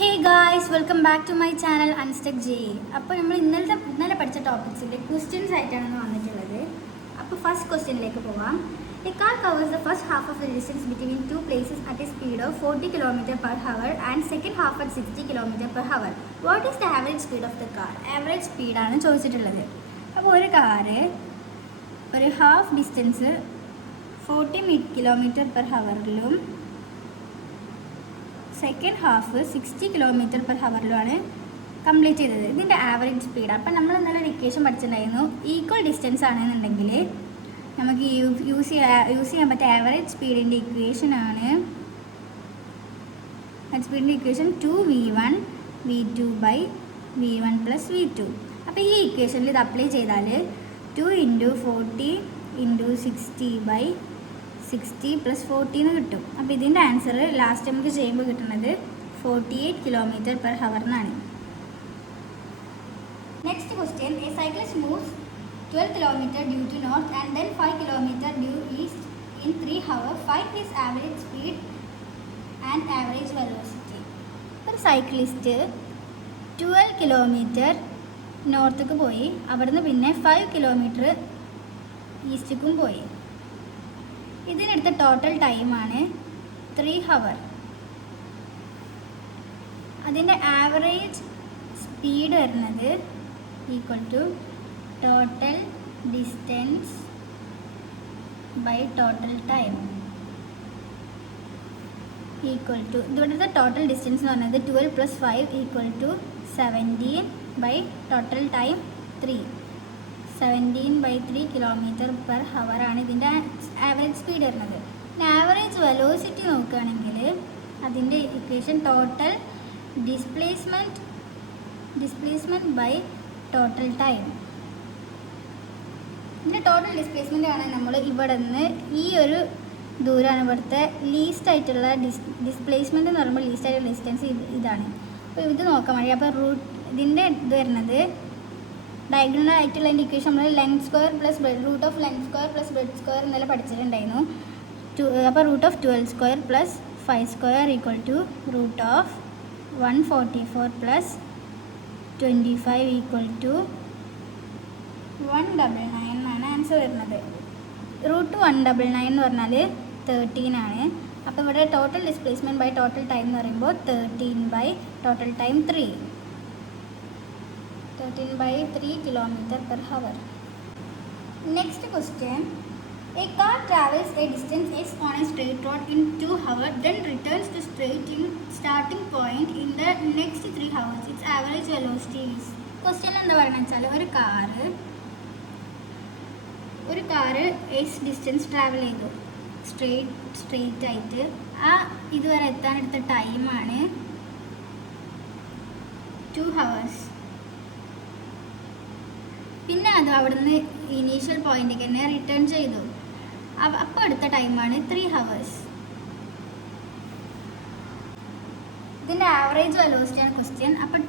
Hey guys, welcome back to my channel unstuck J. അപ്പോൾ നമ്മൾ ഇന്നലെ പഠിച്ച ടോപ്പിക്സിൻ്റെ ക്വസ്റ്റ്യൻസ് ആയിട്ടാണ് വന്നിട്ടുള്ളത്. അപ്പോൾ ഫസ്റ്റ് ക്വസ്റ്റ്യനിലേക്ക് പോവാം. A car covers the first half of the distance between two places at a speed of 40 km/h and second half at 60 km/h. What is the average speed of the car? Average സ്പീഡാണ് ചോദിച്ചിട്ടുള്ളത്. അപ്പോൾ ഒരു car ഒരു half distance 40 km/hലും second half 60 km/hലാണ് complete ചെയ്തത്. ഇതിൻ്റെ average speed. അപ്പം നമ്മൾ ഇന്നലെ ഒരു ഇക്വേഷൻ പഠിച്ചിട്ടുണ്ടായിരുന്നു. ഈക്വൽ ഡിസ്റ്റൻസ് ആണെന്നുണ്ടെങ്കിൽ നമുക്ക് യൂസ് ചെയ്യാൻ പറ്റിയ ആവറേജ് സ്പീഡിൻ്റെ ഇക്വേഷനാണ് equation 2v1 v2 by v1 plus v2. അപ്പോൾ ഈ ഇക്വേഷനിൽ ഇത് അപ്ലൈ ചെയ്താൽ 2 × 40 × 60 by 60 + 40 എന്ന് കിട്ടും. അപ്പോൾ ഇതിൻ്റെ ആൻസർ ലാസ്റ്റ് നമുക്ക് ചെയ്യുമ്പോൾ കിട്ടുന്നത് 48 km/h എന്നാണ്. Next question. A cyclist moves 12 km due to north and then 5 km due east in 3 hours. Find his average speed and average velocity. ഒരു സൈക്ലിസ്റ്റ് 12 km നോർത്തേക്ക് പോയി, അവിടുന്ന് പിന്നെ 5 km ഈസ്റ്റിക്കും പോയി. ഇതിനെടുത്ത ടോട്ടൽ ടൈമാണ് 3 hours. അതിൻ്റെ ആവറേജ് സ്പീഡ് വരുന്നത് equal to total distance by total time equal to ഇവിടുത്തെ ടോട്ടൽ ഡിസ്റ്റൻസ് എന്ന് പറഞ്ഞത് 12 + 5 = 17 ബൈ ടോട്ടൽ ടൈം 3. 17/3 km/h ആണ് ഇതിൻ്റെ ആവറേജ് സ്പീഡ് വരുന്നത്. പിന്നെ ആവറേജ് വെലോസിറ്റി നോക്കുകയാണെങ്കിൽ അതിൻ്റെ equation total displacement by total time. ഇതിൻ്റെ ടോട്ടൽ ഡിസ്പ്ലേസ്മെൻ്റ് ആണ് നമ്മൾ ഇവിടെ നിന്ന് ഈ ഒരു ദൂരമാണ് ഇവിടുത്തെ ലീസ്റ്റ് ആയിട്ടുള്ള ഡിസ്പ്ലേസ്മെൻറ്റ് എന്ന് പറയുമ്പോൾ ലീസ്റ്റ് ആയിട്ടുള്ള ഡിസ്റ്റൻസ് ഇതാണ്. അപ്പോൾ ഇത് നോക്കാൻ വേണ്ടി അപ്പോൾ ഇതിൻ്റെ ഇത് വരുന്നത് ഡയഗണൽ ആയിട്ടുള്ള ഇക്വേഷൻ നമ്മൾ length square plus root of length square plus breadth square എന്നല്ല പഠിച്ചിട്ടുണ്ടായിരുന്നു. അപ്പോൾ √2l² + 5² = √144 + 25 = 199 എന്നാണ് ആൻസർ വരുന്നത്. √199 എന്ന് പറഞ്ഞാൽ 13 ആണ്. അപ്പോൾ ഇവിടെ total displacement by total time എന്ന് പറയുമ്പോൾ 13 by total time 13/3 km/h. Next question. A car travels a distance x on a straight road in 2 hours, then returns to starting point in the next 3 hours. Its average velocity is. Question എന്താ പറയുന്നത് വെച്ചാൽ ഒരു car X distance travel ചെയ്തു straight ആയിട്ട്. ഇതുവരെ എത്താനെടുത്ത ടൈമാണ് 2 hours. പിന്നെ അത് അവിടുന്ന് ഇനീഷ്യൽ പോയിന്റിലേക്ക് തന്നെ റിട്ടേൺ ചെയ്തു. അപ്പോൾ എടുത്ത ടൈമാണ് 3 hours. ഇതിൻ്റെ ആവറേജ് വെലോസിറ്റിയാണ് ക്വസ്റ്റ്യൻ. അപ്പോൾ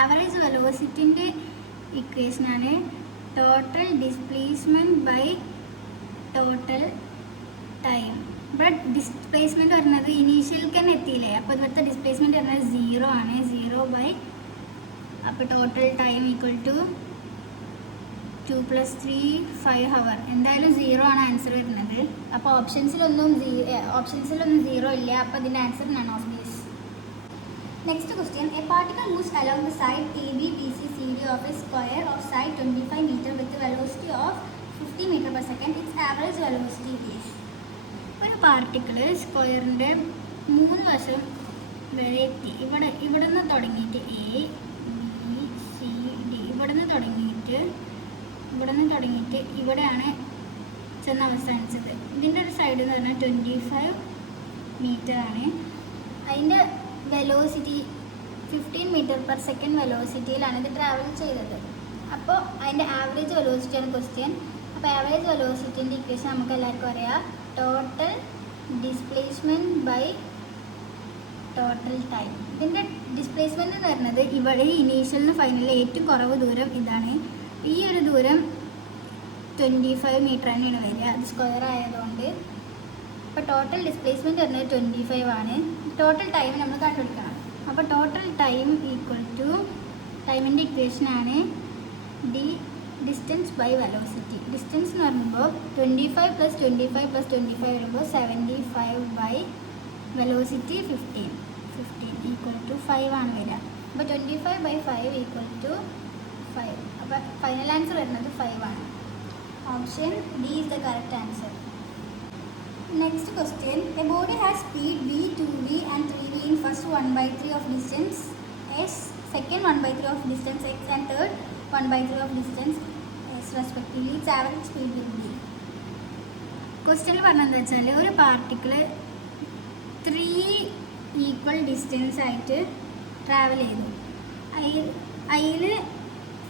ആവറേജ് വെലോസിറ്റിൻ്റെ ഇക്വേഷനാണ് total displacement by total time. ഇവിടെ ഡിസ്പ്ലേസ്മെൻറ്റ് വരുന്നത് ഇനീഷ്യലിലേക്ക് തന്നെ എത്തിയില്ലേ, അപ്പോൾ ഇവിടുത്തെ ഡിസ്പ്ലേസ്മെൻറ്റ് വരുന്നത് 0 ആണ്. 0 ബൈ അപ്പോൾ total time equal to 2 + 3 5 hours. എന്തായാലും 0 ആണ് ആൻസർ വരുന്നത്. അപ്പോൾ ഓപ്ഷൻസിലൊന്നും 0 ഇല്ല. അപ്പോൾ ഇതിൻ്റെ answer none of these. Next question. A particle moves along the side AB BC CD of A square of side 25 meter with velocity of 50 m/s. It's average velocity is. ഒരു particle സ്ക്വയറിൻ്റെ 3 വശം വരെ എത്തി. ഇവിടെ നിന്ന് തുടങ്ങിയിട്ട് A B C D ഇവിടെ നിന്ന് തുടങ്ങിയിട്ട് ഇവിടെയാണ് ചെന്ന് അവസാനിച്ചത്. ഇതിൻ്റെ ഒരു സൈഡ് എന്ന് പറഞ്ഞാൽ 25 meter ആണ്. അതിൻ്റെ വെലോസിറ്റി 15 m/s വെലോസിറ്റിയിലാണ് ഇത് ട്രാവൽ ചെയ്തത്. അപ്പോൾ അതിൻ്റെ ആവറേജ് വെലോസിറ്റിയാണ് ക്വസ്റ്റ്യൻ. അപ്പോൾ ആവറേജ് വെലോസിറ്റിൻ്റെ ഇക്വേഷൻ നമുക്ക് എല്ലാവർക്കും അറിയാം. Total displacement by total time. ഇതിൻ്റെ ഡിസ്പ്ലേസ്മെൻറ്റ് എന്ന് പറയുന്നത് ഇവിടെ ഇനീഷ്യലിന് ഫൈനലിൽ ഏറ്റവും കുറവ് ദൂരം ഇതാണ്. ഈ ഒരു ദൂരം 25 meter തന്നെയാണ് വരിക, അത് സ്ക്വയർ ആയതുകൊണ്ട്. അപ്പോൾ ടോട്ടൽ ഡിസ്പ്ലേസ്മെൻറ്റ് വരുന്നത് 25 ആണ്. ടോട്ടൽ ടൈം നമ്മൾ കണ്ടുപിടിക്കണം. അപ്പോൾ ടോട്ടൽ ടൈം ഈക്വൽ ടു ടൈമിൻ്റെ ഇക്വേഷനാണ് ഡിസ്റ്റൻസ് ബൈ വെലോസിറ്റി. ഡിസ്റ്റൻസ് എന്ന് പറയുമ്പോൾ 25 + 25 + 25 വരുമ്പോൾ 75 ബൈ വെലോസിറ്റി 15 ഈക്വൽ ടു 5 ആണ് വരിക. അപ്പോൾ 25/5 ഈക്വൽ ടു 5. അപ്പോൾ ഫൈനൽ ആൻസർ വരുന്നത് 5 ആണ്. Option D is the correct answer. Next question. A body has speed v, 2v and 3v in first 1/3 of distance s, second 1/3 of distance x and third 1/3 of distance s respectively. Its average speed will be. ക്വസ്റ്റ്യനിൽ പറഞ്ഞതെന്ന് വെച്ചാൽ ഒരു particle 3 equal distance ആയിട്ട് travel ചെയ്തു. അതിൽ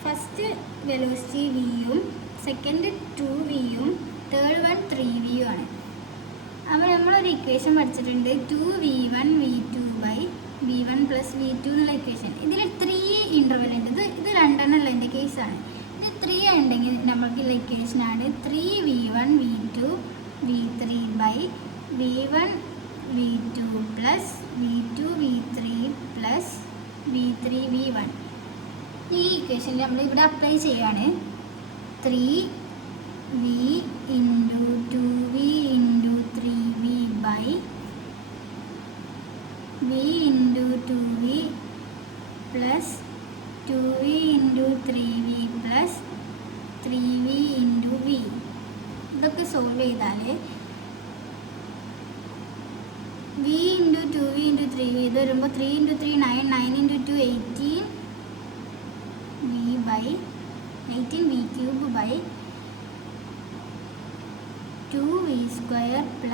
first velocity വിയും second 2vയും third one 3v ആണ്. അപ്പോൾ നമ്മളൊരു ഇക്വേഷൻ പഠിച്ചിട്ടുണ്ട് 2v1 v2 by v1 + v2 എന്നുള്ള ഇക്വേഷൻ. ഇതിൽ 3 ഇൻ്റർവെൽ ഉണ്ട്. ഇത് രണ്ടെണ്ണമല്ല എൻ്റെ കേസാണ്. ഇത് 3 ഉണ്ടെങ്കിൽ നമുക്കുള്ള ഇക്വേഷനാണ് 3v1 v2 v3 by v1 v2 + v2 v3 + v3 v1. ഈ ഇക്വേഷനിൽ നമ്മൾ ഇവിടെ അപ്ലൈ ചെയ്യാണ് 3v × 2v × 3v by v × 2v + 2v × 3v + 3v × v. ഇതൊക്കെ സോൾവ് ചെയ്താൽ v × 2v × 3v ഇത് വരുമ്പോൾ 3 × 3 9, 9 × 2 18 v by 18v³ by 2v² +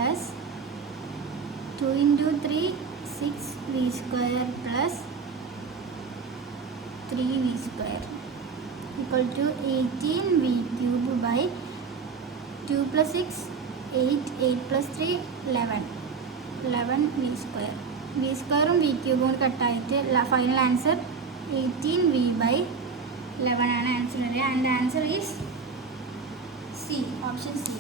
2 × 3 6v² + 3v² equal to 18v³ by 2 + 6 8, 8 + 3 11 11v². v²ഉം v³ കട്ടായിട്ട് ഫൈനൽ ആൻസർ 18v/11 ആണ് answer വരിക. And answer is C, option C.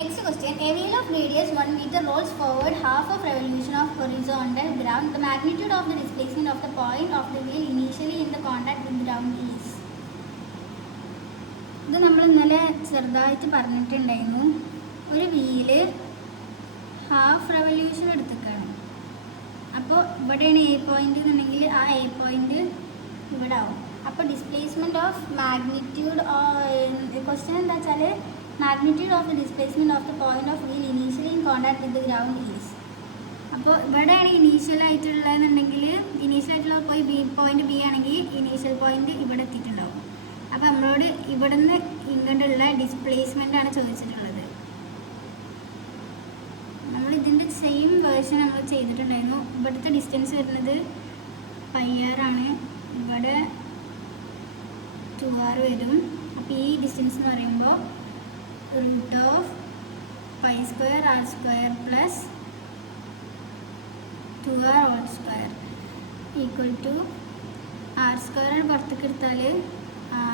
Next question. A wheel of radius 1 meter rolls forward half of revolution of horizontal ground. The magnitude of the displacement of the point of the wheel initially in the contact with ground is. ഇത് നമ്മൾ ഇന്നലെ ചെറുതായിട്ട് പറഞ്ഞിട്ടുണ്ടായിരുന്നു. ഒരു wheel half revolution എടുത്തിക്കാണ്. അപ്പോൾ ഇവിടെയാണ് A point എന്നുണ്ടെങ്കിൽ ആ എ പോയിന്റ് ഇവിടെ ആവും. അപ്പോൾ ഡിസ്പ്ലേസ്മെൻറ്റ് ഓഫ് മാഗ്നിറ്റ്യൂഡ് ക്വസ്റ്റ്യൻ എന്താ വെച്ചാൽ magnitude of the displacement of the point of wheel initially in contact with the ground is. അപ്പോൾ ഇവിടെയാണ് ഇനീഷ്യൽ ആയിട്ടുള്ളതെന്നുണ്ടെങ്കിൽ ഇനീഷ്യൽ ആയിട്ടുള്ള പോയിന്റ് ബി ആണെങ്കിൽ ഇനീഷ്യൽ പോയിന്റ് ഇവിടെ എത്തിയിട്ടുണ്ടാവും. അപ്പോൾ നമ്മളോട് ഇവിടെ നിന്ന് ഇങ്ങോട്ടുള്ള ഡിസ്പ്ലേസ്മെൻ്റ് ആണ് ചോദിച്ചിട്ടുള്ളത്. നമ്മൾ ഇതിൻ്റെ സെയിം വേർഷൻ നമ്മൾ ചെയ്തിട്ടുണ്ടായിരുന്നു. ഇവിടുത്തെ ഡിസ്റ്റൻസ് വരുന്നത് πr ആണ്, ഇവിടെ 2r വരും. അപ്പോൾ ഈ ഡിസ്റ്റൻസ് എന്ന് പറയുമ്പോൾ √π² r² + 2r² equal to r² പുറത്തേക്ക് എടുത്താൽ r²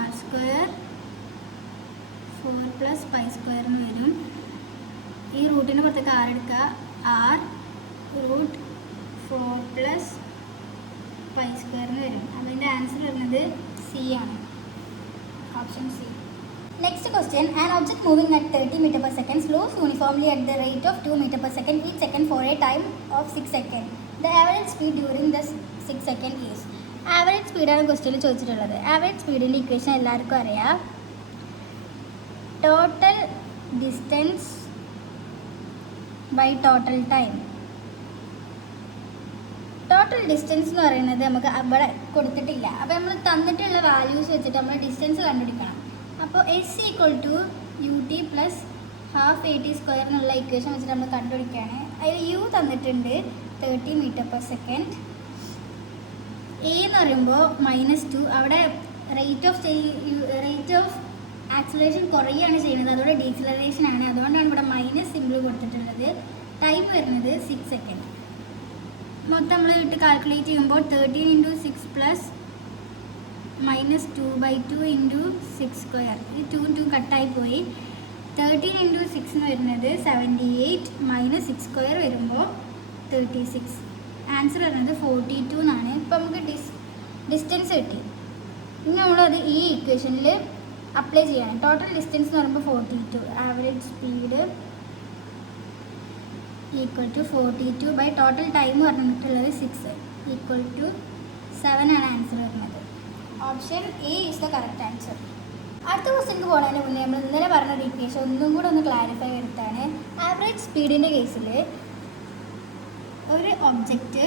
4 + π² എന്ന് വരും. ഈ റൂട്ടിന് പുറത്തേക്ക് r എടുക്കുക, r √4 + π² എന്ന് വരും. അതിൻ്റെ ആൻസർ വരുന്നത് സി ആണ്, option C. Next question. An object moving at 30 m/s flows uniformly at the rate of 2 m/s each second for a time of 6 seconds. The average speed during the 6 seconds is. Average സ്പീഡാണ് ക്വസ്റ്റ്യനിൽ ചോദിച്ചിട്ടുള്ളത്. Average സ്പീഡിൻ്റെ equation എല്ലാവർക്കും അറിയാം. Total distance by total time. Total distance എന്ന് പറയുന്നത് നമുക്ക് അവിടെ കൊടുത്തിട്ടില്ല. അപ്പോൾ നമ്മൾ തന്നിട്ടുള്ള വാല്യൂസ് വെച്ചിട്ട് നമ്മൾ ഡിസ്റ്റൻസ് കണ്ടുപിടിക്കണം. അപ്പോൾ s = ut + ½ at² എന്നുള്ള ഇക്വേഷൻ വെച്ചിട്ട് നമ്മൾ കണ്ടുപിടിക്കുകയാണ്. അതിൽ u തന്നിട്ടുണ്ട് 30 m/s. a എന്ന് പറയുമ്പോൾ -2. അവിടെ റേറ്റ് ഓഫ് ആക്സിലറേഷൻ കുറയുകയാണ് ചെയ്യുന്നത്, അതോടെ ഡീസിലറേഷൻ ആണ്. അതുകൊണ്ടാണ് ഇവിടെ മൈനസ് സിമ്പിൾ കൊടുത്തിട്ടുള്ളത്. ടൈം വരുന്നത് 6 സെക്കൻഡ്. മൊത്തം നമ്മൾ ഇട്ട് കാൽക്കുലേറ്റ് ചെയ്യുമ്പോൾ 13 × 6 + -2/2 × 6². ഈ 2 × 2 കട്ടായി പോയി. 13 × 6 എന്ന് വരുന്നത് 78 - 6² വരുമ്പോൾ 36. ആൻസർ വരുന്നത് 42 എന്നാണ്. ഇപ്പം നമുക്ക് ഡിസ്റ്റൻസ് കിട്ടി. ഇനി നമ്മളത് ഈ ഇക്വേഷനിൽ അപ്ലൈ ചെയ്യണം. ടോട്ടൽ ഡിസ്റ്റൻസ് എന്ന് പറയുമ്പോൾ 42, average speed equal to 42 by total time പറഞ്ഞിട്ടുള്ളത് 6 ഈക്വൽ ടു 7 ആണ് ആൻസർ വരുന്നത്. Option A is the correct answer. അടുത്ത ക്വസ്റ്റ്യൻക്ക് പോകുന്നതിന് മുന്നേ നമ്മൾ ഇന്നലെ പറഞ്ഞ ഒരു ഇക്വേഷൻ ഒന്നും കൂടെ ഒന്ന് ക്ലാരിഫൈ വരുത്താണ്. ആവറേജ് സ്പീഡിൻ്റെ കേസിൽ ഒരു ഒബ്ജക്റ്റ്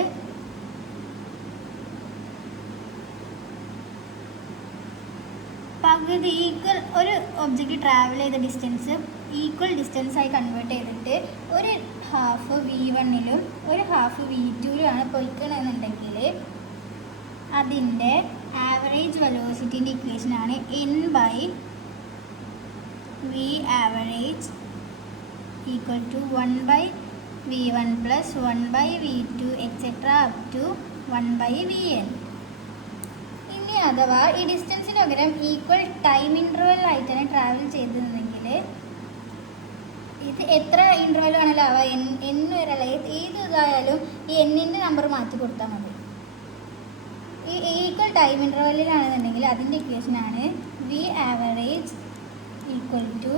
പകുതി ഈക്വൽ ഒരു ഒബ്ജക്റ്റ് ട്രാവൽ ചെയ്ത ഡിസ്റ്റൻസ് ഈക്വൽ ഡിസ്റ്റൻസായി കൺവേർട്ട് ചെയ്തിട്ട് ഒരു ഹാഫ് V1ലും ഒരു ഹാഫ് V2ലുമാണ് പോയിക്കണമെന്നുണ്ടെങ്കിൽ അതിൻ്റെ ആവറേജ് വെലോസിറ്റിൻ്റെ ഇക്വേഷനാണ് n/v average equal to 1/v1 plus 1/v2 etcetera up to 1/vn. ഇനി അഥവാ ഈ ഡിസ്റ്റൻസിന് പകരം ഈക്വൽ ടൈം ഇൻ്റർവെല്ലായിട്ടാണ് ട്രാവൽ ചെയ്തിരുന്നെങ്കിൽ ഇത് എത്ര ഇൻ്റർവെൽ വേണമെങ്കിലും ആവാം, n വരെ അല്ല, ഏത് ഇതായാലും ഈ എന്നിൻ്റെ നമ്പർ മാറ്റി കൊടുത്താൽ മതി. ഈ ഈക്വൽ ടൈം ഇൻ്റർവെല്ലിലാണെന്നുണ്ടെങ്കിൽ അതിൻ്റെ ഇക്വേഷനാണ് v average equal to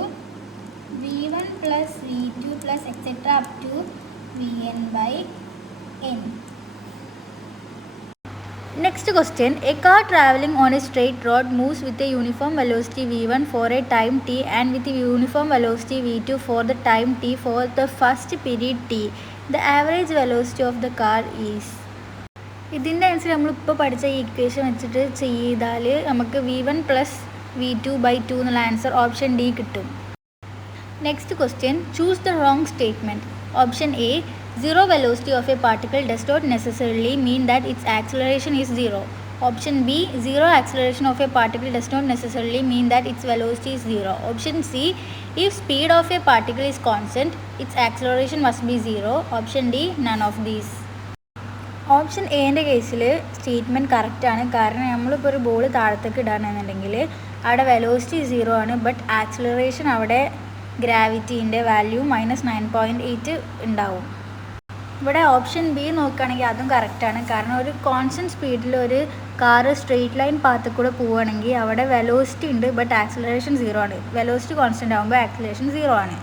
v1 plus v2 plus etcetera up to vn/n. Next question. A car traveling on a straight road moves with a uniform velocity v1 for a time t and with a uniform velocity v2 for the time t for the first period t. The average velocity of the car is. ഇതിൻ്റെ answer നമ്മളിപ്പോൾ പഠിച്ച ഈ equation വെച്ചിട്ട് ചെയ്താൽ നമുക്ക് v1 plus v2/2 എന്നുള്ള answer option D കിട്ടും. Next question. Choose the wrong statement. Option A, zero velocity of a particle does not necessarily mean that its acceleration is zero. Option B, zero acceleration of a particle does not necessarily mean that its velocity is zero. Option C, if speed of a particle is constant, its acceleration must be zero. Option D, none of these. Option എൻ്റെ കേസിൽ statement കറക്റ്റാണ്. കാരണം നമ്മളിപ്പോൾ ഒരു ball താഴത്തേക്ക് ഇടാണെന്നുണ്ടെങ്കിൽ അവിടെ velocity 0 ആണ്, but acceleration അവിടെ ഗ്രാവിറ്റീൻ്റെ വാല്യൂ -9.8 ഉണ്ടാവും. ഇവിടെ ഓപ്ഷൻ ബി നോക്കുകയാണെങ്കിൽ അതും കറക്റ്റാണ്. കാരണം ഒരു കോൺസ്റ്റൻറ്റ് സ്പീഡിൽ ഒരു കാറ് സ്ട്രെയിറ്റ് ലൈൻ പാത്തിൽ കൂടെ പോവുകയാണെങ്കിൽ അവിടെ വെലോസിറ്റി ഉണ്ട്, ബട്ട് ആക്സിലറേഷൻ 0 ആണ്. വെലോസിറ്റി കോൺസ്റ്റൻ്റ് ആകുമ്പോൾ ആക്സിലറേഷൻ 0 ആണ്.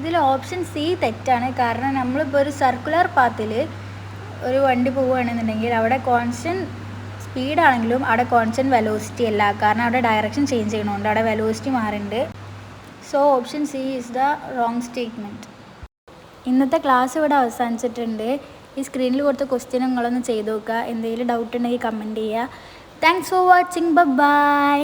ഇതിൽ ഓപ്ഷൻ സി തെറ്റാണ്. കാരണം നമ്മളിപ്പോൾ ഒരു സർക്കുലർ പാത്തിൽ ഒരു വണ്ടി പോവുകയാണെന്നുണ്ടെങ്കിൽ അവിടെ കോൺസ്റ്റൻറ്റ് സ്പീഡാണെങ്കിലും അവിടെ കോൺസ്റ്റൻറ്റ് വെലോസിറ്റി അല്ല. കാരണം അവിടെ ഡയറക്ഷൻ ചേഞ്ച് ചെയ്യണമുണ്ട്, അവിടെ വെലോസിറ്റി മാറുന്നുണ്ട്. So option C is the wrong statement. ഇന്നത്തെ ക്ലാസ് ഇവിടെ അവസാനിച്ചിട്ടുണ്ട്. ഈ സ്ക്രീനിൽ കൊടുത്ത ക്വസ്റ്റ്യൻ നിങ്ങളൊന്ന് ചെയ്ത് നോക്കുക. എന്തെങ്കിലും ഡൗട്ട് ഉണ്ടെങ്കിൽ കമൻറ്റ് ചെയ്യുക. Thanks for watching. ബൈ.